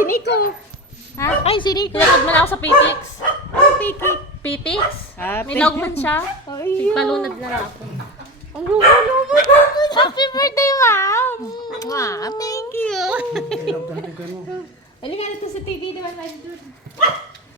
Si Nico. Ha? Ay, si Nico. Pinagman ako sa Pitix. Ang piki. Pitix? Ah, May dogman siya. Ay, Palunad na lang ako. ang lumo-lumo. Happy birthday, ma'am! Wow, thank you. Ilog talaga mo. Halika na to sa TV naman, nandun.